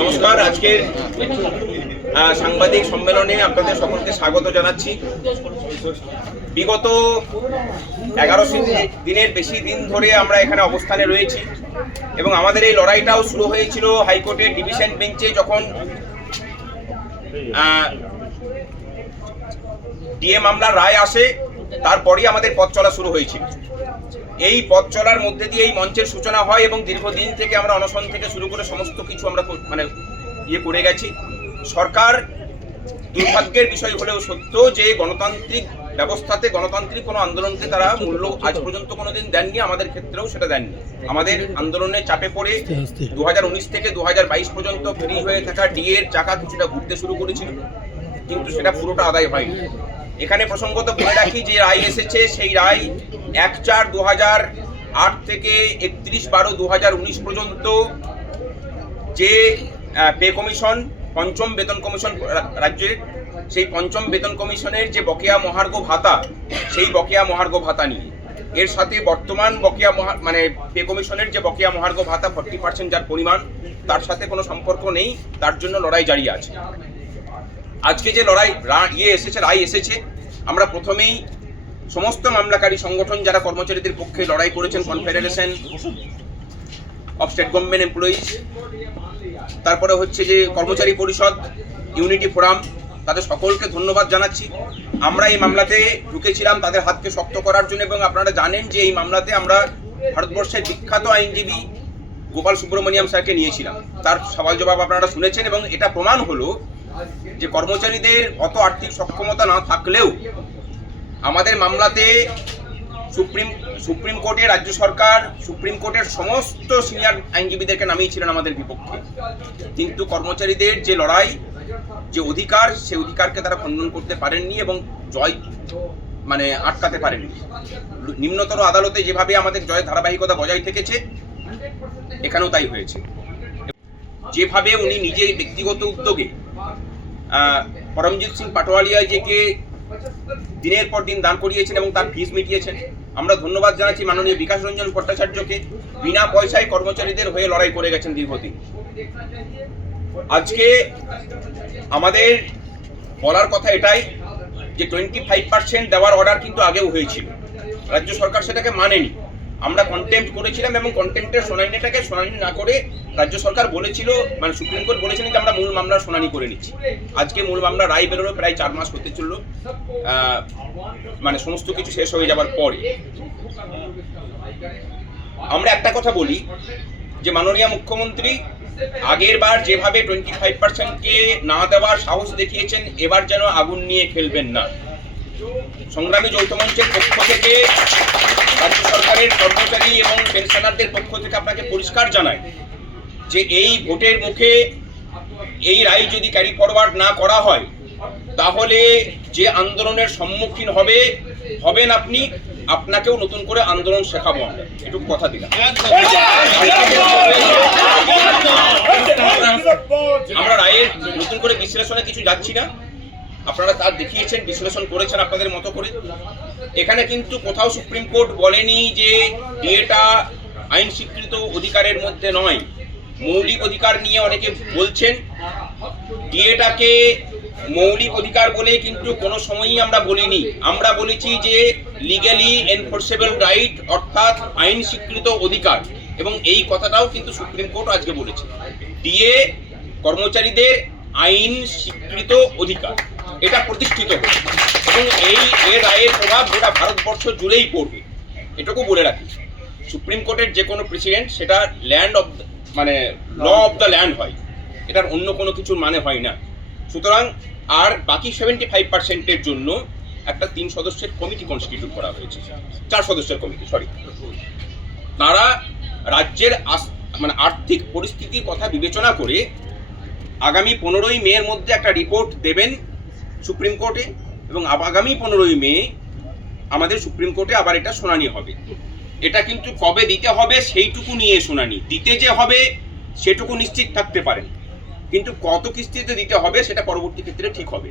নমস্কার। আজকের সাংবাদিক সম্মেলনে আপনাদের সকলকে স্বাগত জানাচ্ছি। বিগত 11 দিনের বেশি দিন ধরে আমরা এখানে অবস্থানে রয়েছি এবং আমাদের এই লড়াইটাও শুরু হয়েছিল হাইকোর্টের ডিভিশন বেঞ্চে, যখন ডিএ মামলার রায় আসে তারপরেই আমাদের পথ চলা শুরু হয়েছিল। এই পথ চলার মধ্যে দিয়ে এই মঞ্চের সূচনা হয় এবং দীর্ঘদিন থেকে আমরা অনশন থেকে শুরু করে সমস্ত কিছু আমরা করে গেছি। সরকার, দুর্ভাগ্যের বিষয় হলেও সত্য যে গণতান্ত্রিক ব্যবস্থাতে গণতান্ত্রিক কোনো আন্দোলনকে তারা মূল্য আজ পর্যন্ত কোনোদিন দেননি, আমাদের ক্ষেত্রেও সেটা দেননি। আমাদের আন্দোলনের চাপে পড়ে 2019 থেকে 2022 পর্যন্ত ফ্রি হয়ে থাকা ডিএ এর চাকা কিছুটা ঘুরতে শুরু করেছিল, কিন্তু সেটা পুরোটা আদায় হয়নি। এখানে প্রসঙ্গত বলে রাখি যে রায় এসেছে, সেই রায় 1/4/2008 থেকে 31/12/2019 পর্যন্ত যে পে কমিশন, পঞ্চম বেতন কমিশন রাজ্যের, সেই পঞ্চম বেতন কমিশনের যে বকেয়া মহার্ঘ ভাতা, সেই বকেয়া মহার্ঘ ভাতা নিয়ে এর সাথে বর্তমান বকেয়া পে কমিশনের যে বকেয়া মহার্ঘ ভাতা 40% যার পরিমাণ, তার সাথে কোনো সম্পর্ক নেই, তার জন্য লড়াই জারি আছে। আজকে যে রায় এসেছে, আমরা প্রথমেই সমস্ত মামলাকারী সংগঠন যারা কর্মচারীদের পক্ষে লড়াই করেছেন, confederation of state government employees, তারপরে হচ্ছে যে কর্মচারী পরিষদ, ইউনিটি ফোরাম, তাদের সকলকে ধন্যবাদ জানাচ্ছি। আমরা এই মামলাতে ঢুকেছিলাম তাদের হাতকে শক্ত করার জন্য, এবং আপনারা জানেন যে এই মামলাতে আমরা ভারতবর্ষের বিখ্যাত আইনজীবী গোপাল সুব্রমণিয়াম স্যারকে নিয়েছিলাম। তার সওয়াল জবাব আপনারা শুনেছেন এবং এটা প্রমাণ হলো যে কর্মচারীদের অত আর্থিক সক্ষমতা না থাকলেও আমাদের মামলাতে সুপ্রিম কোর্টে রাজ্য সরকার, সুপ্রিম কোর্টের সমস্ত সিনিয়র আইনজীবীদেরকে নামিয়েছিলেন আমাদের বিপক্ষে, কিন্তু কর্মচারীদের যে লড়াই, যে অধিকার, সেই অধিকারকে তারা খণ্ডন করতে পারেননি এবং জয় আটকাতে পারেননি। নিম্নতর আদালতে যেভাবে আমাদের জয়ের ধারাবাহিকতা বজায় থেকেছে, এখানেও তাই হয়েছে। যেভাবে উনি নিজে ব্যক্তিগত উদ্যোগে পরমজিৎ সিং পাটোয়ারিয়াজিকে দিনের পর দিন দান করিয়েছেন এবং তার ফিস মিটিয়েছেন, আমরা ধন্যবাদ জানাচ্ছি মাননীয় বিকাশ রঞ্জন ভট্টাচার্যকে। বিনা পয়সায় কর্মচারীদের হয়ে লড়াই করে গেছেন দীর্ঘদিন। আজকে আমাদের বলার কথা এটাই যে 25% দেওয়ার অর্ডার কিন্তু আগেও হয়েছিল, রাজ্য সরকার সেটাকে মানেনি। আমরা কন্টেম্প্ট করেছিলাম এবং কন্টেম্প্টের শুনানি না করে রাজ্য সরকার বলেছিল, সুপ্রিম কোর্ট বলেছিলেন যে আমরা মূল মামলার শুনানি করে নিচ্ছি। আজকে মূল মামলা রায় বেরোলো, প্রায় 4 মাস হতে চললো, সমস্ত কিছু শেষ হয়ে যাবার পরে। আমরা একটা কথা বলি যে মাননীয় মুখ্যমন্ত্রী আগের বার যেভাবে 25%কে না দেওয়ার সাহস দেখিয়েছেন, এবার যেন আগুন নিয়ে খেলবেন না। সংগ্রামী যৌথ মঞ্চের পক্ষ থেকে, রাজ্য সরকারের কর্মচারী এবং পেনশনারদের পক্ষ থেকে আপনাকে পরিষ্কার জানায় যে এই ভোটের মুখে এই রায় যদি ক্যারি ফরওয়ার্ড না করা হয়, তাহলে যে আন্দোলনের সম্মুখীন হবেন আপনি, আপনাকেও নতুন করে আন্দোলন শেখাবো আমরা, এটুকু কথা দিলাম। আমরা রায়ের নতুন করে বিশ্লেষণে কিছু যাচ্ছি না, আপনারা তার দেখিয়েছেন, বিশ্লেষণ করেছেন আপনাদের মতো করে। এখানে কিন্তু কোথাও সুপ্রিম কোর্ট বলেনি যে ডিএটা আইন স্বীকৃত অধিকারের মধ্যে নয়। মৌলিক অধিকার নিয়ে অনেকে বলছেন, ডিএটাকে মৌলিক অধিকার বলে কিন্তু কোনো সময়ই আমরা বলিনি। আমরা বলেছি যে লিগ্যালি এনফোর্সেবল রাইট, অর্থাৎ আইন স্বীকৃত অধিকার, এবং এই কথাটাও কিন্তু সুপ্রিম কোর্ট আজকে বলেছে। ডিএ কর্মচারীদের আইন স্বীকৃত অধিকার, এটা প্রতিষ্ঠিত এবং এর রায়ের প্রভাব গোটা ভারতবর্ষ জুড়েই পড়বে, এটুকু বলে রাখি। সুপ্রিম কোর্টের যে কোনো প্রেসিডেন্ট সেটা ল অফ দ্য ল্যান্ড হয়, এটার অন্য কোনো কিছুর মানে হয় না। সুতরাং আর বাকি 75%-এর জন্য একটা 3 সদস্যের কমিটি কনস্টিটিউট করা হয়েছে, 4 সদস্যের কমিটি, তারা রাজ্যের আর্থিক পরিস্থিতির কথা বিবেচনা করে আগামী 15ই মের মধ্যে একটা রিপোর্ট দেবেন সুপ্রিম কোর্টে, এবং আগামী 15ই মে আমাদের সুপ্রিম কোর্টে আবার এটা শুনানি হবে। এটা কিন্তু কবে দিতে হবে সেইটুকু নিয়ে শুনানি, দিতে যে হবে সেটুকু নিশ্চিত থাকতে পারেন, কিন্তু কত কিস্তিতে দিতে হবে সেটা পরবর্তী ক্ষেত্রে ঠিক হবে।